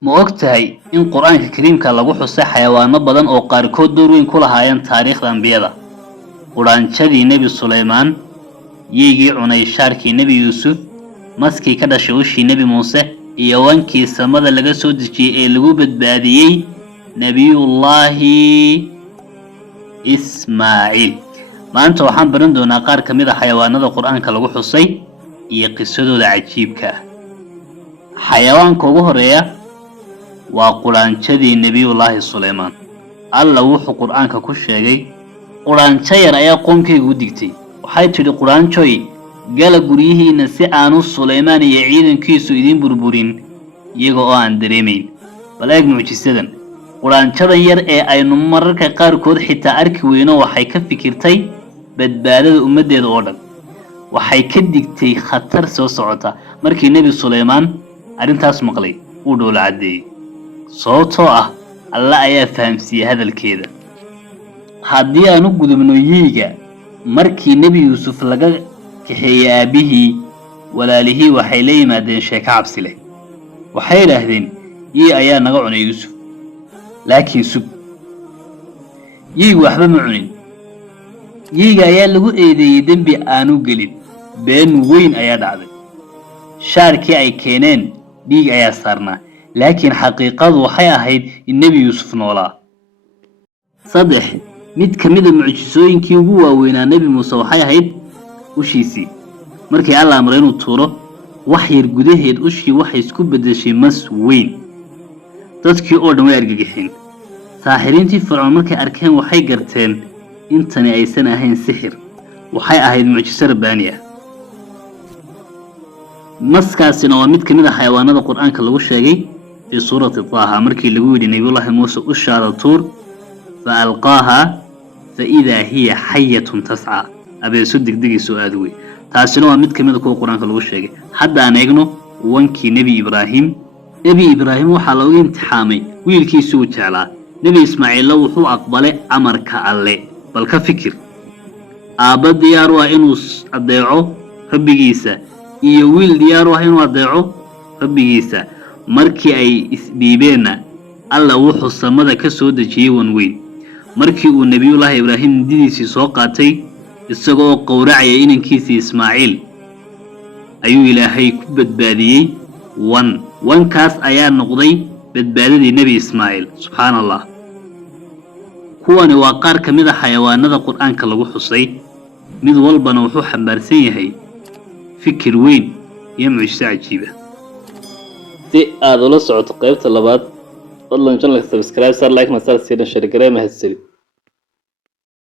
Ma ogtahay in Qur'aanka Kariimka lagu xusay xayawaano badan oo qaarkood door weyn ku lahaayeen taariikhda ambiyada? Quraanjadii Nebi Suleymaan, yeegii cunay shaarkii Nebi Yuusuf, maskii ka dhashay ushii Nebi Muuse, iyo wankii samada laga soo dejiyay ee lagu badbaadiyay Nabiyullaahi Ismaaciil. Maanta waxaan baran doonaa qaar ka mid ah xayawaanada Qur'aanka lagu xusay iyo qisadooda cajiibka ah. Xayawaanka ugu horeeya waa quraanjadii Nabiyullaahi Suleymaan. Alla wuxuu Qur'aanka ku sheegay quraanjo yar ayaa qoomkaygu digtay. Waxay tidhi quraanjoy gala guryihiina si aanu Suleymaan iyo ciidankiisu idin burburin iyaga oo aan dareemayn. Bal eeg mucjisadan. Quraanjadan yar ee aynu mararka qaarkood xitaa arki weyno waxay ka fikirtay badbaadada ummadeeda oo dhan. Waxay ka digtay khatar soo socota. Markii Nebi Suleymaan arrintaas maqlay uu dhoola cadeeyay. sababtoo ah alla ayaa fahamsiiyay hadalkeeda. Haddii aanu gudubno yeeyga, markii Nebi Yuusuf laga kaxeeyay aabihii, walaalihii waxay la yimaadeen sheeko cabsi leh. Waxay yidhaahdeen yeey ayaa naga cunay Yuusuf. laakiin sug, yeeygu waxba ma cunin. yeeyga ayaa lagu eedeeyey dembi aanu gelin. been weyn ayaa dhacday. shaarkii ay keeneen dhiig ayaa saarnaa, laakiin xaqiiqadu waxay ahayd in Nebi Yuusuf noolaa. 3 mid ka mid ah mucjisooyinkii ugu waaweynaa Nebi Muuse waxay ahayd ushiisii. markii Alla amray inuu tuuro, wax yar gudaheed ushii waxay isku bedeshay mas weyn. dadkii oo dhan way argagixeen. saaxiriintii Fircoon markay arkeen waxay garteen in tani aysan ahayn sixir, waxay ahayd mucjiso rabbaani ah. maskaasina waa mid ka mid ah xayawaanada Qur'aanka lagu sheegay في سورة طه مركي لقول نبي الله موسى أشار طور فألقاها فإذا هي حية تسعى. أبي صدق دقي سؤالوي تاسنوا مد كمد كو قرآن كلو شيء حتى أنا يجنو وانكي نبي إبراهيم وحلوين امتحامي ويلكي سوت على نبي إسماعيل لو حو أقبل أمر كالله بل كفكر أبد ديارو إنو أضيعو ربي جيسا يويل ديارو إنو أضيعو ربي جيسا. markii ay isdhiibeenna alla wuxuu samada ka soo dejiyay wan weyn. markii uu Nabiyullaahi Ibraahim didiisii soo qaatay isagoo qowracaya inankiisii Ismaaciil, ayuu Ilaahay ku badbaadiyay wankaas ayaa noqday badbaadadii Nebi Ismaaciil. subxaanallah. kuwani waa qaar ka mid ah xayawaanada Qur'aanka lagu xusay, mid walbana wuxuu xambaarsan yahay fikir weyn iyo mucjiso cajiib ah. si aad ula socoto qaybta labaad fadlan channelka subscribe, like, share, share,